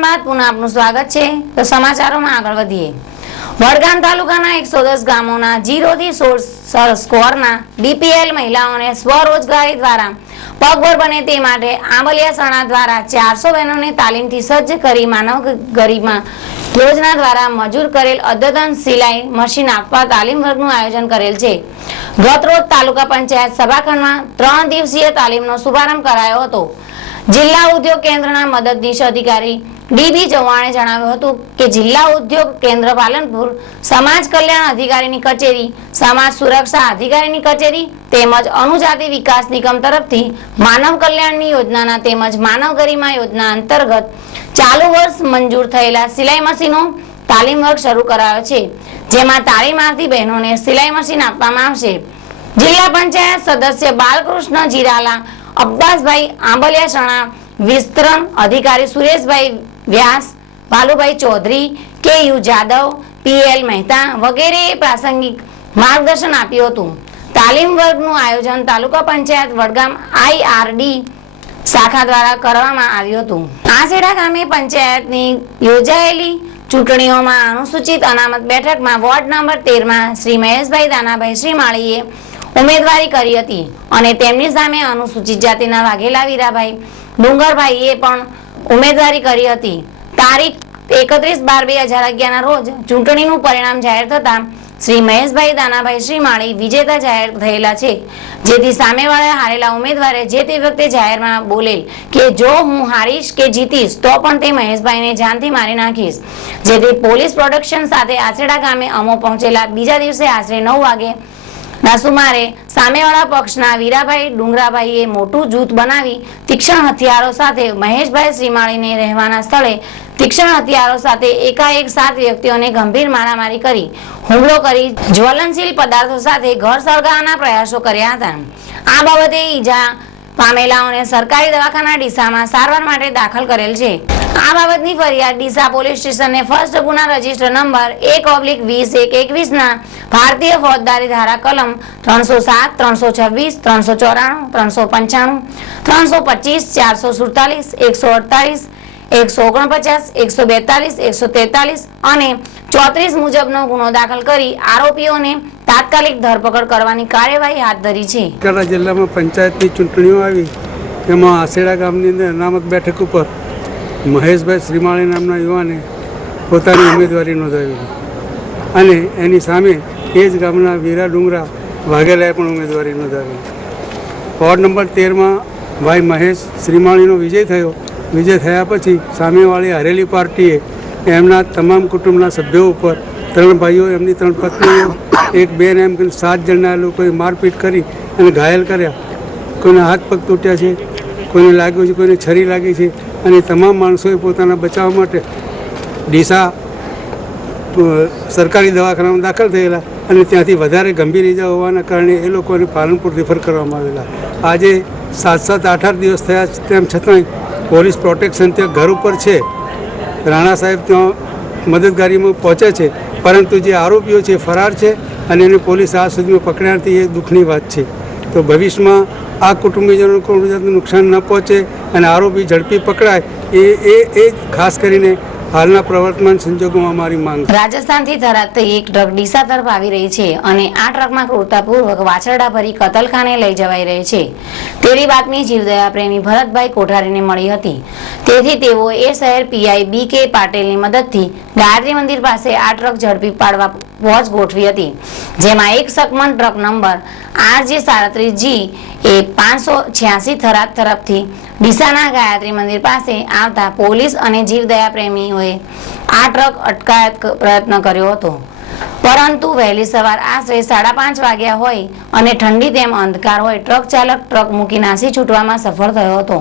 વિરામ બાદ પુનઃ આપનું સ્વાગત છે। તો સમાચારોમાં આગળ વધીએ। વડગામ તાલુકાના 110 ગામોના 0 થી 16 સ્કોરના ડીપીએલ મહિલાઓને સ્વરોજગારી દ્વારા પગભર બને તે માટે આંબલિયા સણા દ્વારા 400 બહેનોને તાલીમથી સજ્જ કરી માનવ ગરિમા યોજના દ્વારા મંજૂર કરેલ અદ્યતન સિલાઈ મશીન આપવા તાલીમ વર્ગનું આયોજન કરેલ છે। ગતરોજ તાલુકા પંચાયત સભાખંડમાં 3 દિવસીય તાલીમનો શુભારંભ કરાયો હતો। જિલ્લા ઉદ્યોગ કેન્દ્રના મદદનીશ અધિકારી ડીબી ચૌહાણે જણાવ્યું હતું કે જિલ્લા ઉદ્યોગ કેન્દ્ર પાલનપુર સમાજ કલ્યાણ અધિકારીની કચેરી, સમાજ સુરક્ષા અધિકારીની કચેરી તેમજ અનુજાતિ વિકાસ નિગમ તરફથી માનવ કલ્યાણની યોજનાના તેમજ માનવ ગરિમા યોજના અંતર્ગત ચાલુ વર્ષ મંજૂર થયેલા સિલાઈ મશીનો તાલીમ વર્ગ શરૂ કરાયો છે, જેમાં તાલીમાર્થી બહેનોને સિલાઈ મશીન આપવામાં આવશે। જિલ્લા પંચાયત સદસ્ય બાલકૃષ્ણ જીરાલા, અબ્બાસભાઈ આંબલિયા સણા, વિસ્તરણ અધિકારી સુરેશભાઈ વ્યાસ, ભાલુભાઈ ચૌધરી, કેયુ જાદવ, પીએલ મહેતા વગેરેએ પ્રાસંગિક માર્ગદર્શન આપ્યું હતું। તાલીમ વર્ગનું આયોજન તાલુકા પંચાયત વડગામ આઈઆરડી શાખા દ્વારા કરવામાં આવ્યું હતું। આસેડા ગામે પંચાયતની યોજાયેલી ચૂંટણીઓમાં અનુસૂચિત અનામત બેઠકમાં વોર્ડ નંબર 13માં શ્રી મહેશભાઈ દાનાભાઈ શ્રીમાળીએ ઉમેદવારી કરી હતી અને તેમની સામે અનુસૂચિત જાતિના વાઘેલા વીરાભાઈ ડુંગરભાઈએ પણ ઉમેદવારી કરી હતી। તારીખ 31/12/2011 ના રોજ ચૂંટણીનું પરિણામ જાહેર થતાં શ્રી મહેશભાઈ દાનાભાઈ શ્રીમાળી વિજેતા જાહેર થયેલા છે, જેથી સામેવાળા હારેલા ઉમેદવારે જે તે વખતે જાહેરમાં બોલેલ કે જો હું હારીશ કે જીતીશ તો પણ તે મહેશભાઈને જાનથી મારી નાખીશ, જેથી પોલીસ પ્રોટેક્શન સાથે આસેડા ગામે અમો પહોંચેલા બીજા દિવસે આશરે 9 વાગે ના સુમારે સામેવાળા પક્ષના વીરાભાઈ ડુંગરાભાઈએ મોટું જૂથ બનાવી તીક્ષ્ણ હથિયારો સાથે મહેશભાઈ શ્રીમાળીને રહેવાના સ્થળે તીક્ષ્ણ હથિયારો સાથે એકાએક 7 વ્યક્તિઓને ગંભીર મારામારી કરી હુમલો કરી જ્વલનશીલ પદાર્થો સાથે ઘર સળગાવવાના પ્રયાસો કર્યા હતા। આ બાબતે ઈજા પામેલાઓને સરકારી દવાખાના ડીસામાં સારવાર માટે દાખલ કરેલ છે। આ બાબતની ફરિયાદ ડીસા પોલીસ સ્ટેશનને ફર્સ્ટ ગુના રજિસ્ટર નંબર 1/20/121 ના ભારતીય ફોજદારી ધારા કલમ 307, 326, 394, 395, 325, 447, 148, 149, 142, 143 અને 34 મુજબનો ગુનો દાખલ કરી આરોપીઓને તાત્કાલિક ધરપકડ કરવાની કાર્યવાહી હાથ ધરી છે। બનાસકાંઠા જિલ્લામાં પંચાયતની ચૂંટણીઓ આવી તેમાં આસેડા ગામની અંદર અનામત બેઠક ઉપર મહેશભાઈ શ્રીમાળી નામના યુવાને પોતાની ઉમેદવારી નોંધાવી અને એની સામે એ જ ગામના વીરા ડુંગરા વાઘેલાએ પણ ઉમેદવારી નોંધાવી। વોર્ડ નંબર 13માં ભાઈ મહેશ શ્રીમાળીનો વિજય થયો। વિજય થયા પછી સામેવાળી હારેલી પાર્ટીએ એમના તમામ કુટુંબના સભ્યો ઉપર 3 ભાઈઓ, એમની 3 પત્નીઓ, એક બેન એમ કરીને 7 જણના લોકોએ મારપીટ કરી અને ઘાયલ કર્યા। કોઈના હાથ પગ તૂટ્યા છે, કોઈને લાગ્યું છે, કોઈને છરી લાગી છે અને તમામ માણસોએ પોતાના બચાવ માટે ડીસા સરકારી દવાખાનામાં દાખલ થયેલા અને ત્યાંથી વધારે ગંભીર ઈજા હોવાના કારણે એ લોકોને પાલનપુર રિફર કરવામાં આવેલા। આજે 7-7, 8-8 દિવસ થયા તેમ છતાંય પોલીસ પ્રોટેક્શન ત્યાં ઘર ઉપર છે। રાણા સાહેબ ત્યાં મદદગારીમાં પહોંચે છે, પરંતુ જે આરોપીઓ છે ફરાર છે અને એને પોલીસ આ સુધીમાં પકડ્યા નથી, એ દુઃખની વાત છે। તો ભવિષ્યમાં આ કુટુંબીજનો કોઈ જાતનું નુકસાન ન પહોંચે અને આરોપી ઝડપી પકડાય એ ખાસ કરીને હાલના પ્રવર્તમાન સંજોગોમાં અમારી માંગ છે। રાજસ્થાનથી ધરાવતી એક ટ્રક ડીસા તરફ આવી રહી છે અને આ ટ્રકમાં ક્રૂરતાપૂર્વક વાછરડા ભરી કતલખાને લઈ જવાઈ રહી છે તેવી બાતમી જીવદયા પ્રેમી ભરતભાઈ કોઠારીને મળી હતી, તેથી તેઓ એ શહેર પીઆઈ BK પાટેલની મદદથી ગાયત્રી મંદિર પાસે આ ટ્રક ઝડપી પાડવા વોચ ગોઠવી હતી, જેમાં એક સકમન ટ્રક નંબર RJ37G એ 586 થરાદ તરફથી ડીસાના ગાયત્રી મંદિર પાસે આવતા પોલીસ અને જીવદયા પ્રેમીઓએ આ ટ્રક અટકાયત પ્રયત્ન કર્યો હતો, પરંતુ વહેલી સવાર આશરે 5:30 વાગ્યા હોય અને ઠંડી તેમ અંધકાર હોય ટ્રક ચાલક ટ્રક મૂકી નાસી છૂટવામાં સફળ થયો હતો।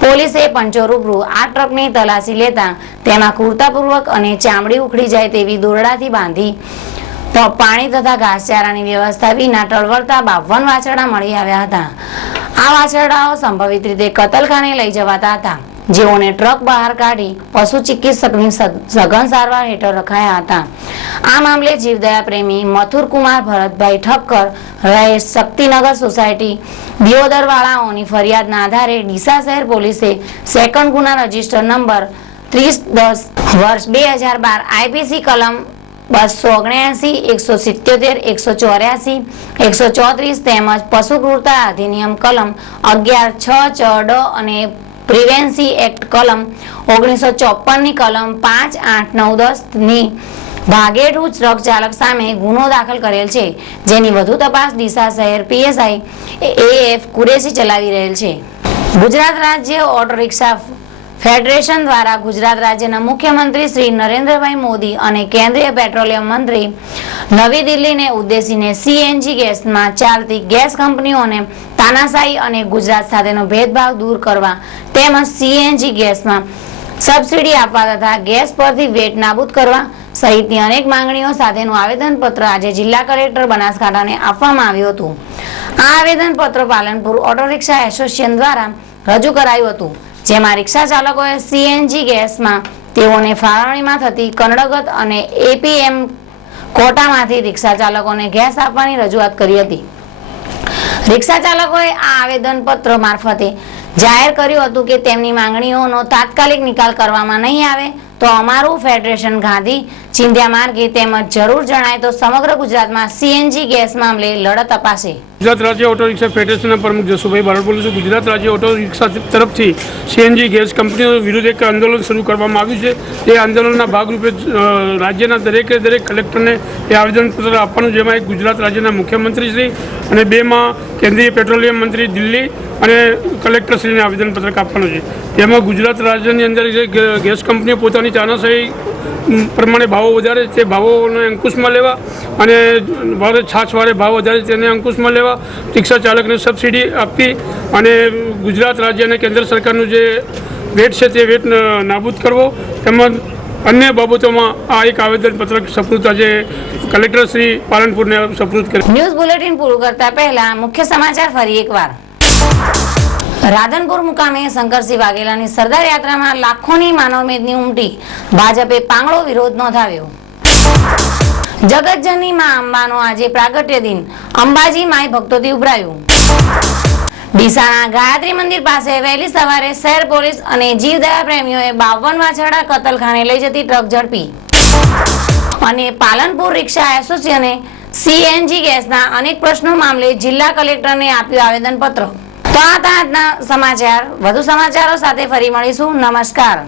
પોલીસે પંચો રૂબરૂ આ ટ્રકની તલાશી લેતા તેમાં ક્રૂરતાપૂર્વક અને ચામડી ઉખડી જાય તેવી દોરડાથી બાંધી પાણી તથા ઘાસચારાની વ્યવસ્થા વિના ટળવળતા 52 વાછરડા મળી આવ્યા હતા। આ વાછરડાઓ સંભવિત રીતે કતલખાને લઈ જવાતા હતા, જેઓને ટ્રક બહાર કાઢી પશુ ચિકિત્સકની સઘન સારવાર હેઠળ રખાયા હતા। આ મામલે જીવદયા પ્રેમી મથુરકુમાર ભરતભાઈ ઠક્કર રહે શક્તિનગર સોસાયટી દિયોદરવાળાઓની ફરિયાદના આધારે ડીસા શહેર પોલીસે સેકન્ડ ગુના રજિસ્ટર નંબર 30/10 વર્ષ 2012 આઈપીસી કલમ 279, 177, 184, 134 તેમજ પશુ ક્રૂરતા અધિનિયમ કલમ 11(6)(ચ)(ડ) અને પ્રિવેન્સી એક્ટ કલમ 1954 ની કલમ 5, 8, 9, 10 ની ભાગેડુ ટ્રક ચાલક સામે ગુનો દાખલ કરેલ છે, જેની વધુ તપાસ ડીસા શહેર પીએસઆઈ AF કુરેશી ચલાવી રહેલ છે. ગુજરાત રાજ્ય ઓટો રિક્ષા ફેડરેશન દ્વારા ગુજરાત રાજ્યના મુખ્યમંત્રી શ્રી નરેન્દ્રભાઈ મોદી અને કેન્દ્રીય પેટ્રોલિયમ મંત્રી નવી દિલ્હીને ઉદ્દેશીને CNG ગેસમાં ચાલતી ગેસ કંપનીઓને તાનાશાહી અને ગુજરાત સાથેનો ભેદભાવ દૂર કરવા તેમજ CNG ગેસમાં સબસિડી આપવા તથા ગેસ પરથી વેટ નાબૂદ કરવા સહિતની અનેક માંગણીઓ સાથેનું આવેદનપત્ર આજે જિલ્લા કલેક્ટર બનાસકાંઠાને આપવામાં આવ્યું હતું. આ આવેદનપત્ર પાલનપુર ઓટો રિક્ષા એસોસિએશન દ્વારા રજૂ કરાયું હતું, જેમાં રિક્ષા ચાલકોએ CNG ગેસમાં તેઓને ફાળવણીમાં થતી કનડગત અને APM કોટામાંથી રિક્ષા ચાલકોને ગેસ આપવાની રજૂઆત કરી હતી. રિક્ષા ચાલકોએ આ આવેદનપત્ર મારફતે જાહેર કર્યું હતું કે તેમની માંગણીઓનો તાત્કાલિક નિકાલ કરવામાં નહીં આવે તો અમારું ફેડરેશન ગાંધી ચિંધ્યા માર્ગે તેમજ જરૂર જણાય તો સમગ્ર ગુજરાતમાં CNG ગેસ મામલે લડત અપાશે. ગુજરાત રાજ્ય ઓટો રિક્ષા ફેડરેશનના પ્રમુખ જસુભાઈ બારોટ બોલું છું. ગુજરાત રાજ્ય ઓટો રિક્ષા તરફથી CNG ગેસ કંપનીઓ વિરુદ્ધ એક આંદોલન શરૂ કરવામાં આવ્યું છે. તે આંદોલનના ભાગરૂપે રાજ્યના દરેક કલેક્ટરને એ આવેદનપત્ર આપવાનું, જેમાં એક ગુજરાત રાજ્યના મુખ્યમંત્રીશ્રી અને 2માં કેન્દ્રીય પેટ્રોલિયમ મંત્રી દિલ્હી અને કલેક્ટરશ્રીને આવેદનપત્ર આપવાનું છે. તેમાં ગુજરાત રાજ્યની અંદર જે ગેસ કંપનીઓ પોતાની તાનાશાહી પ્રમાણે ભાવો વધારે તે ભાવોને અંકુશમાં લેવા અને છાશવારે ભાવ વધારે તેને અંકુશમાં લેવા, રિક્ષા ચાલકને સબસિડી આપવી અને ગુજરાત રાજ્ય અને કેન્દ્ર સરકારનું જે વેટ છે તે વેટ નાબૂદ કરવો તેમજ અન્ય બાબતોમાં આ એક આવેદનપત્ર સપૃત આજે કલેક્ટર શ્રી પાલનપુરને સપૃત કર્યું. ન્યૂઝ બુલેટિન પૂરું કરતા પહેલા મુખ્ય સમાચાર ફરી એકવાર. રાધનપુર મુકામે શંકરસિંહ વાઘેલાની સરદાર યાત્રામાં લાખોની માનવમેદની ઉમટી, ભાજપે પાંગળો વિરોધ નોંધાવ્યો. જગતજનની માં અંબાનો આજે પ્રાગટ્ય દિન, અંબાજી માય ભક્તોથી ઉભરાયું. ડીસાના ગાયત્રી મંદિર પાસે વહેલી સવારે શહેર પોલીસ અને જીવદયા પ્રેમીઓએ 52 વાછરડા કતલખાને લઈ જતી ટ્રક ઝડપી. અને પાલનપુર રિક્ષા એસોસિએશને CNG ગેસના અનેક પ્રશ્નો મામલે જિલ્લા કલેક્ટરને આપ્યું આવેદનપત્ર. તો આ હતા આજના સમાચાર. વધુ સમાચારો સાથે ફરી મળીશું. નમસ્કાર.